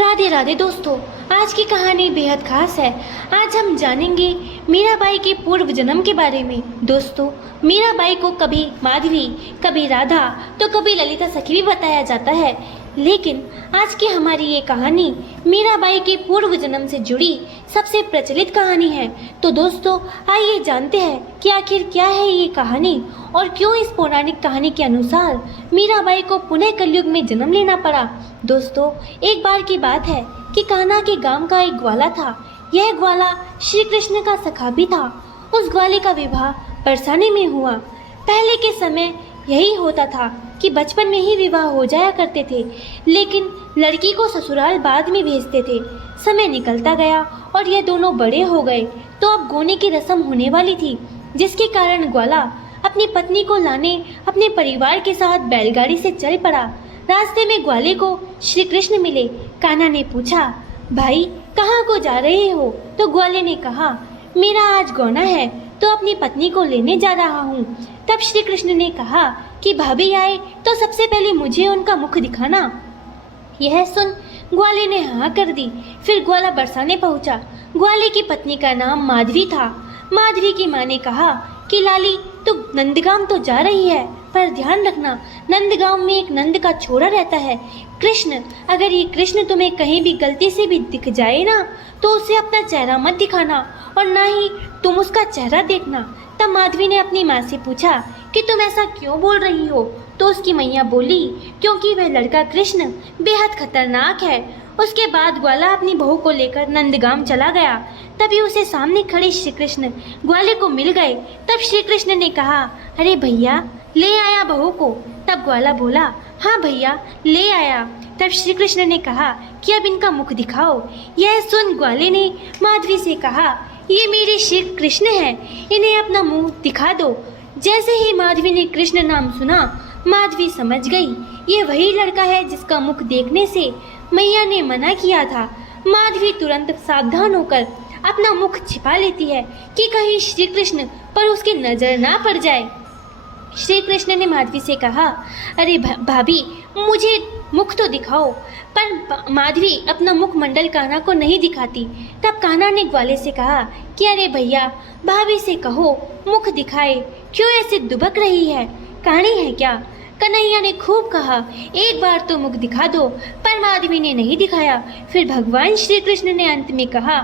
राधे राधे दोस्तों, आज की कहानी बेहद खास है। आज हम जानेंगे मीराबाई के पूर्व जन्म के बारे में। दोस्तों, मीराबाई को कभी माधवी, कभी राधा तो कभी ललिता सखी भी बताया जाता है, लेकिन आज की हमारी ये कहानी मीराबाई के पूर्व जन्म से जुड़ी सबसे प्रचलित कहानी है। तो दोस्तों, आइए जानते हैं कि आखिर क्या है ये कहानी और क्यों इस पौराणिक कहानी के अनुसार मीराबाई को पुनः कलयुग में जन्म लेना पड़ा। दोस्तों, एक बार की बात है कि कान्हा के गांव का एक ग्वाला था। यह ग्वाला श्री कृष्ण का सखा भी था। उस ग्वाले का विवाह बरसाने में हुआ। पहले के समय यही होता था कि बचपन में ही विवाह हो जाया करते थे, लेकिन लड़की को ससुराल बाद में भेजते थे। समय निकलता गया और यह दोनों बड़े हो गए तो अब गोने की रस्म होने वाली थी, जिसके कारण ग्वाला अपनी पत्नी को लाने अपने परिवार के साथ बैलगाड़ी से चल पड़ा। रास्ते में ग्वाले को श्री कृष्ण मिले। कान्हा ने पूछा, भाई कहाँ को जा रहे हो? तो ग्वाले ने कहा, मेरा आज गौना है तो अपनी पत्नी को लेने जा रहा हूँ। तब श्री कृष्ण ने कहा कि भाभी आए तो सबसे पहले मुझे उनका मुख दिखाना। यह सुन ग्वाले ने हाँ कर दी। फिर ग्वाला बरसाने पहुंचा। ग्वाले की पत्नी का नाम माधवी था। माधवी की माँ ने कहा कि लाली, तू नंदगांव तो जा रही है, पर ध्यान रखना, नंदगांव में एक नंद का छोरा रहता है, कृष्ण। अगर ये कृष्ण तुम्हें कहीं भी गलती से भी दिख जाए ना, तो उसे अपना चेहरा मत दिखाना और ना ही तुम उसका चेहरा देखना। तब माधवी ने अपनी माँ से पूछा कि तुम ऐसा क्यों बोल रही हो? तो उसकी मैया बोली, क्योंकि वह लड़का कृष्ण बेहद खतरनाक है। उसके बाद ग्वाला अपनी बहू को लेकर नंदगांव चला गया। तभी उसे सामने खड़े श्री कृष्ण ग्वाले को मिल गए। तब श्री कृष्ण ने कहा, अरे भैया, ले आया बहू को? तब ग्वाला बोला, हाँ भैया, ले आया। तब श्री कृष्ण ने कहा कि अब इनका मुख दिखाओ। यह सुन ग्वाले ने माधवी से कहा, ये मेरे श्री कृष्ण हैं, इन्हें अपना मुंह दिखा दो। जैसे ही माधवी ने कृष्ण नाम सुना, माधवी समझ गई ये वही लड़का है जिसका मुख देखने से मैया ने मना किया था। माधवी तुरंत सावधान होकर अपना मुख छिपा लेती है कि कहीं श्री कृष्ण पर उसकी नजर ना पड़ जाए। श्री कृष्ण ने माधवी से कहा, अरे भाभी, मुझे मुख तो दिखाओ। पर माधवी अपना मुख मंडल कान्हा को नहीं दिखाती। तब कान्हा ने ग्वाले से कहा कि अरे भैया, भाभी से कहो मुख दिखाए, क्यों ऐसे दुबक रही है, काणी है क्या? कन्हैया ने खूब कहा, एक बार तो मुख दिखा दो, पर माधवी ने नहीं दिखाया। फिर भगवान श्री कृष्ण ने अंत में कहा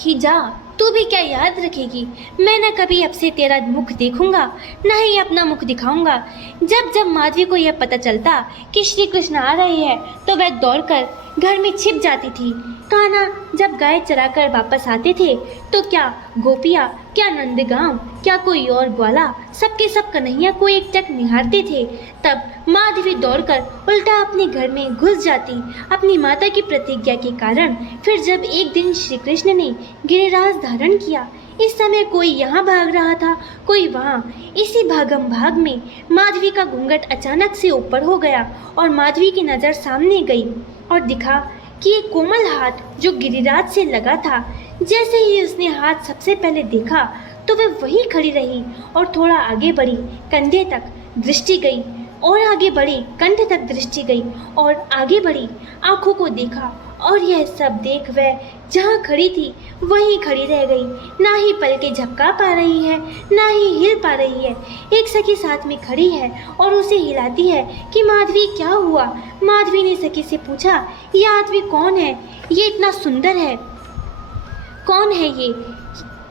कि जा, तू भी क्या याद रखेगी, मैं न कभी अब से तेरा मुख देखूंगा, न ही अपना मुख दिखाऊंगा। जब जब माधवी को यह पता चलता कि श्री कृष्ण आ रहे हैं, तो वह दौड़कर घर में छिप जाती थी। कान्हा जब गाय चराकर वापस आते थे, तो क्या गोपिया, क्या नंदगांव, क्या कोई और ग्वाला, सबके सब कन्हैया को एक टक निहारते थे। तब माधवी दौड़कर उल्टा अपने घर में घुस जाती, अपनी माता की प्रतिज्ञा के कारण। फिर जब एक दिन श्री कृष्ण ने गिरिराज धारण किया, इस समय कोई यहाँ भाग रहा था, कोई वहाँ। इसी भागम भाग में माधवी का घूंघट अचानक से ऊपर हो गया और माधवी की नज़र सामने गई और दिखा कि एक कोमल हाथ जो गिरिराज से लगा था। जैसे ही उसने हाथ सबसे पहले देखा, तो वह वहीं खड़ी रही और थोड़ा आगे बढ़ी, कंधे तक दृष्टि गई और आगे बढ़ी, कंठ तक दृष्टि गई और आगे बढ़ी, आंखों को देखा और यह सब देख वह जहाँ खड़ी थी वहीं खड़ी रह गई। ना ही पलकें झपका पा रही है, ना ही हिल पा रही है। एक सखी साथ में खड़ी है और उसे हिलाती है कि माधवी, क्या हुआ? माधवी ने सखी से पूछा, ये आदमी कौन है? ये इतना सुंदर है, कौन है ये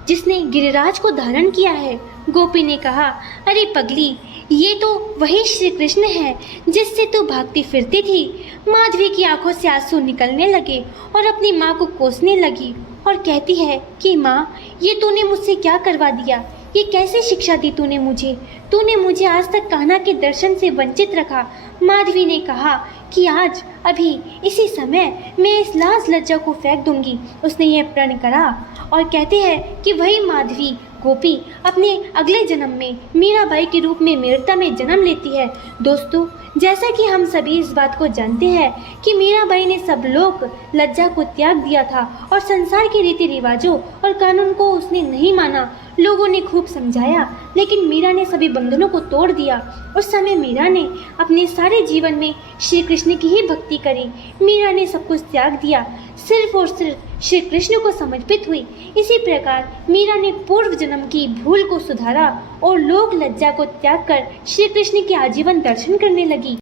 जिसने गिरिराज को धारण किया है? गोपी ने कहा, अरे पगली, ये तो वही श्री कृष्ण है जिससे तू भागती फिरती थी। माधवी की आंखों से आंसू निकलने लगे और अपनी माँ को कोसने लगी और कहती है कि माँ, ये तूने मुझसे क्या करवा दिया? ये कैसे शिक्षा दी तूने मुझे? तूने मुझे आज तक कान्हा के दर्शन से वंचित रखा। माधवी ने कहा कि आज अभी इसी समय मैं इस लाज लज्जा को फेंक दूंगी। उसने यह प्रण करा और कहते हैं कि वही माधवी गोपी अपने अगले जन्म में मीराबाई के रूप में मेरता में जन्म लेती है। दोस्तों, जैसा कि हम सभी इस बात को जानते हैं कि मीराबाई ने सब लोग लज्जा को त्याग दिया था और संसार के रीति रिवाजों और कानून को उसने नहीं माना। लोगों ने खूब समझाया, लेकिन मीरा ने सभी बंधनों को तोड़ दिया। उस समय मीरा ने अपने सारे जीवन में श्री कृष्ण की ही भक्ति करी। मीरा ने सब कुछ त्याग दिया, सिर्फ और सिर्फ श्री कृष्ण को समर्पित हुई। इसी प्रकार मीरा ने पूर्व जन्म की भूल को सुधारा और लोक लज्जा को त्याग कर श्री कृष्ण के आजीवन दर्शन करने लगी।